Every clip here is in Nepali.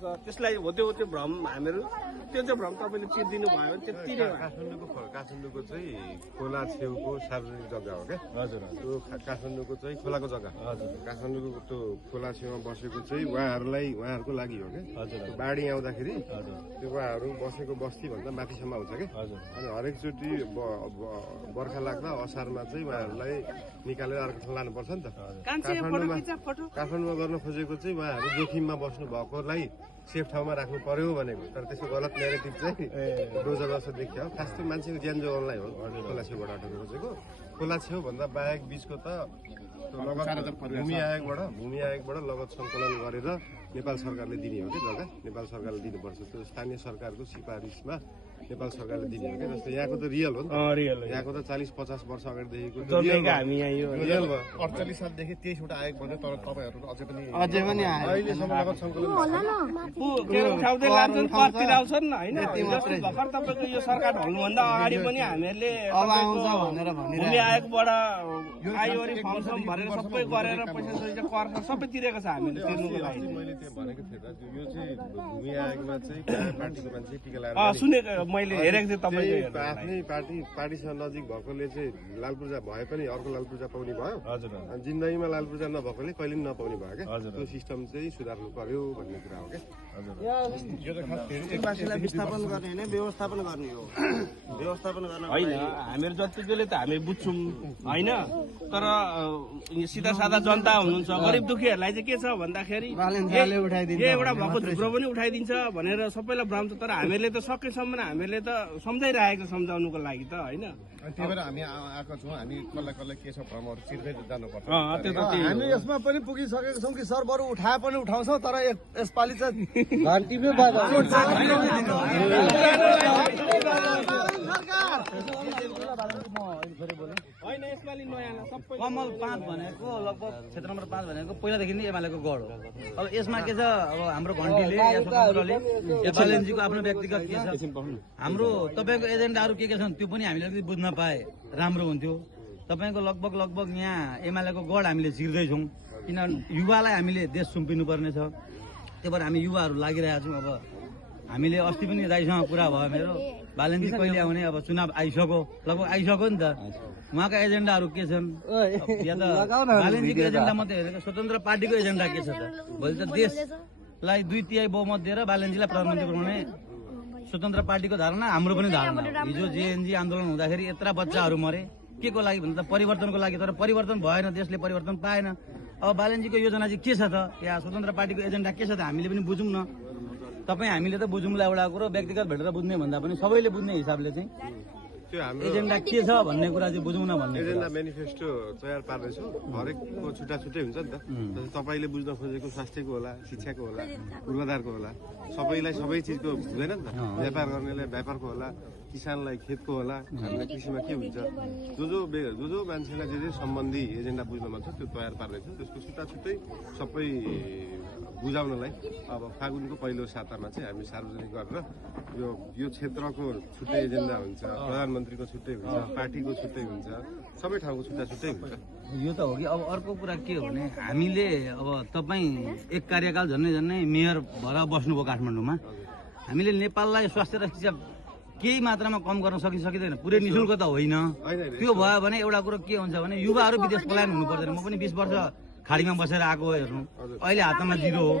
पर्छ त्यसलाई हो त्यो भ्रम हामीहरू त्यो चाहिँ भ्रम तपाईँले चिर्दिनु भयो भने त्यति नै काठमाडौँको चाहिँ खोला छेउको सार्वजनिक जग्गा हो क्या हजुर त्यो काठमाडौँको चाहिँ खोलाको जग्गा हजुर काठमाडौँको त्यो खोला छेउमा बसेको चाहिँ उहाँहरूको लागि हो क्या हजुर बाढी आउँदाखेरि त्यो उहाँहरू बसेको बस्तीभन्दा माथिसम्म आउँछ क्या अनि हरेकचोटि बर्खा लाग्दा असारमा चाहिँ उहाँहरूलाई निकालेर अर्को ठाउँ लानुपर्छ नि त काठमाडौँमा गर्न खोजेको चाहिँ उहाँहरू जोखिममा बस्नु भएकोलाई सेफ ठाउँमा राख्नु पर्यो भनेको तर त्यसको गलत नेगेटिभ चाहिँ रोजा जस्तो देखियो खास त्यो मान्छेको ज्यान जोगाउनलाई हो खोला छेउबाट हटाउनु खोजेको खोला छेउभन्दा बाहेक बिचको त भूमि आयोगबाट लगत सङ्कलन गरेर नेपाल सरकारले दिने हो कि जग्गा नेपाल सरकारले दिनुपर्छ त्यो स्थानीय सरकारको सिफारिसमा नेपाल सरकारले दिने हो कि जस्तो यहाँको त रियल हो नि यहाँको त 40-50 वर्ष अगाडिदेखिको हामी रियल भयो 48 सालदेखि 23वटा आयोग भन्यो तर तपाईँहरू अझै पनि अहिलेसम्म लगत सङ्कलन उठाउँदै लान्छन् करतिर आउँछन् होइन भर्खर तपाईँको यो सरकार ढल्नुभन्दा अगाडि पनि हामीहरूले भूमि आयोगबाट आइवरी फर्म भरेर सबै गरेर पैसा सैसा कर सबै तिरेको छ हामीले तिर्नुको लागि मैले त्यो भनेको थिएँ त यो चाहिँ भूमि आयोगमा चाहिँ पार्टीको मान्छे टिका लगाएर सुनेको मैले हेरेको थिएँ तपाईँको आफ्नै पार्टीसँग नजिक भएकोले चाहिँ लाल पूर्जा भए पनि अर्को लाल पूर्जा पाउने भयो हजुर जिन्दगीमा लाल पूर्जा नभएकोले कहिले पनि नपाउने भयो क्या त्यो सिस्टम चाहिँ सुधार्नु पर्यो भन्ने कुरा हो क्या विस्थापन गर्ने होइन व्यवस्थापन गर्ने हो व्यवस्थापन गर्न होइन हामीहरू जति बेला त हामी बुझ्छौँ होइन तर सिधा साधा जनता हुनुहुन्छ गरिब दुखीहरूलाई चाहिँ के छ भन्दाखेरि एउटा भएको झुक्रो पनि उठाइदिन्छ भनेर सबैलाई भ्रम छ तर हामीहरूले त सकेसम्म हामीहरूले त सम्झाइरहेको सम्झाउनुको लागि त होइन त्यही भएर हामी आएको छौँ हामी कसलाई के छ भ्रमहरू चिर्दै जानुपर्छ हामी यसमा पनि पुगिसकेको छौँ कि सर बरु उठाए पनि उठाउँछौँ तर यसपालि चाहिँ घन्टीमै कमल 5 भनेको लगभग क्षेत्र नम्बर 5 भनेको पहिलादेखि नै एमालेको गढ हो अब यसमा के छ अब हाम्रो घन्टीले या स्वतन्त्रले या बालेनजीको आफ्नो व्यक्तिगत के छ हाम्रो तपाईँको एजेन्डाहरू के छन् त्यो पनि हामीले अलिकति बुझ्न पाए राम्रो हुन्थ्यो तपाईँको लगभग यहाँ एमालेको गढ हामीले छिर्दैछौँ किनभने युवालाई हामीले देश सुम्पिनु पर्ने छ त्यही भएर हामी युवाहरू लागिरहेका छौँ अब हामीले अस्ति पनि दाइसँग कुरा भयो मेरो बालेनजी कहिले आउने अब चुनाव आइसक्यो लगभग आइसक्यो नि त उहाँका एजेन्डाहरू के छन् या त बालेनजीको एजेन्डा मात्रै हेरेको स्वतन्त्र पार्टीको एजेन्डा के छ त भोलि त देशलाई 2/3 बहुमत दिएर बालेनजीलाई प्रधानमन्त्री बनाउने स्वतन्त्र पार्टीको धारणा हाम्रो पनि धारणा हिजो जेएनजी आन्दोलन हुँदाखेरि यत्रा बच्चाहरू मरे के को लागि भन्दा परिवर्तनको लागि तर परिवर्तन भएन देशले परिवर्तन पाएन अब बालेनजीको योजना चाहिँ के छ त या स्वतन्त्र पार्टीको एजेन्डा के छ त हामीले पनि बुझौँ न तपाईँ हामीले त बुझौँला एउटा कुरो व्यक्तिगत भेटेर बुझ्ने भन्दा पनि सबैले बुझ्ने हिसाबले चाहिँ त्यो हाम्रो एजेन्डा के छ भन्ने कुरा चाहिँ बुझौँ न भन्ने एजेन्डा मेनिफेस्टो तयार पार्दैछौँ हरेकको छुट्टा छुट्टै हुन्छ नि त तपाईँले बुझ्न खोजेको स्वास्थ्यको होला शिक्षाको होला पूर्वाधारको होला सबैलाई सबै चिजको हुँदैन नि त व्यापार गर्नेलाई व्यापारको होला किसानलाई खेतको होला हामीलाई कृषिमा के हुन्छ जो मान्छेलाई जे सम्बन्धी एजेन्डा बुझ्न मन छ त्यो तयार पार्दैछौँ त्यसको छुट्टा छुट्टै सबै बुझाउनलाई अब फागुनको पहिलो सातामा चाहिँ हामी सार्वजनिक गरेर यो क्षेत्रको छुट्टै एजेन्डा हुन्छ प्रधानमन्त्रीको छुट्टै हुन्छ पार्टीको छुट्टै हुन्छ सबै ठाउँको छुट्टा छुट्टै हुन्छ यो त हो कि अब अर्को कुरा के हो भने हामीले अब तपाईँ एक कार्यकाल झन्डै मेयर भएर बस्नुभयो काठमाडौँमा हामीले नेपाललाई स्वास्थ्य र शिक्षा केही मात्रामा कम गर्न सकिँदैन पुरै निशुल्क त होइन त्यो भयो भने एउटा कुरो के हुन्छ भने युवाहरू विदेश पलायन हुनु पर्दैन म पनि 20 वर्ष खाडीमा बसेर आएको हेर्नु अहिले हातमा 0 हो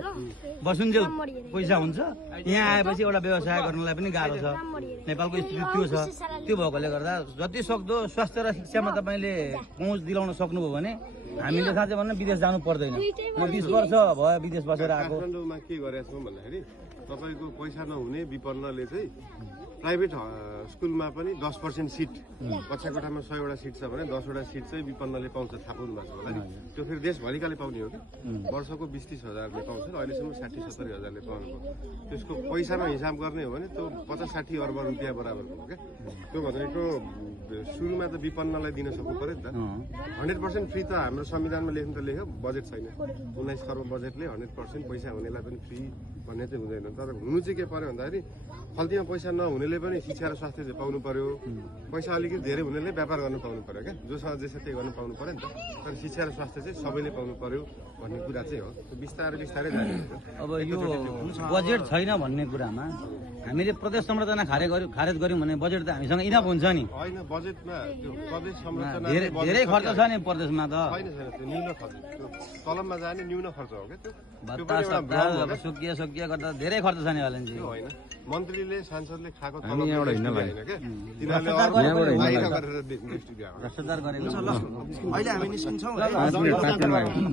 बसुन्जेल पैसा हुन्छ यहाँ आएपछि एउटा व्यवसाय गर्नलाई पनि गाह्रो छ नेपालको स्थिति त्यो छ त्यो भएकोले गर्दा जति सक्दो स्वास्थ्य र शिक्षामा तपाईँले पहुँच दिलाउन सक्नुभयो भने हामीले साँच्चै भन्नु विदेश जानु पर्दैन म 20 वर्ष भयो विदेश बसेर आएको काठमाडौँमा के गरेका छौँ भन्दाखेरि तपाईँको पैसा नहुने विपन्नले चाहिँ प्राइभेट स्कुलमा पनि 10% सिट कक्षा कोठामा 100वटा सिट छ भने 10वटा सिट चाहिँ विपन्नले पाउँछ थाहा पाउनु भएको छ होला नि त्यो फेरि देशभरिकाले पाउने हो कि वर्षको 20-30 हजारले पाउँछ अहिलेसम्म 60-70 हजारले पाउनु त्यसको पैसामा हिसाब गर्ने हो भने त्यो 50-60 अर्ब रुपियाँ बराबरको हो क्या त्यो भनेको सुरुमा त विपन्नलाई दिन सक्नु पर्यो नि त 100% फ्री त हाम्रो संविधानमा लेख्नु त लेख्यो बजेट छैन 19 खर्ब बजेटले 100% पैसा हुनेलाई पनि फ्री भन्ने चाहिँ हुँदैन। तर हुनु चाहिँ के पर्यो भन्दाखेरि खल्तीमा पैसा नहुनेले पनि शिक्षा र स्वास्थ्य चाहिँ पाउनु पर्यो, पैसा अलिकति धेरै हुनेले व्यापार गर्नु पाउनु पर्यो क्या, जोसँग जे छ त्यही गर्नु पाउनु पर्यो नि त। तर शिक्षा र स्वास्थ्य चाहिँ सबैले पाउनु पर्यो भन्ने कुरा चाहिँ हो। बिस्तारै बिस्तारै जाने हुन्छ। अब यो बजेट छैन भन्ने कुरामा हामीले प्रदेश संरचना खारेज गर्यौँ भने बजेट त हामीसँग इनफ हुन्छ नि। होइन, बजेटमा त्यो प्रदेश संरचना धेरै खर्च छ नि प्रदेशमा त। छैन छैन, त्यो न्यून खर्च, त्यो तलबमा जाने न्यून खर्च हो क्या त्यो। त्यो भत्ता पनि एउटा सत्ता भ्रम हो अब क्या। सुकिया गर्दा धेरै खर्च छ नि वालेनजी। त्यो होइन, मन्त्रीले सांसदले खाएको तलब हामी यहाँबाट हिँड्न होइन क्या, तिनीहरूले भ्रष्टाचार गरेको बाहिर गरेर दृष्टि दिएको। भ्रष्टाचार गरेको ल अहिले हामी निस्किन्छौँ है। 5 मिनट लाग्यो।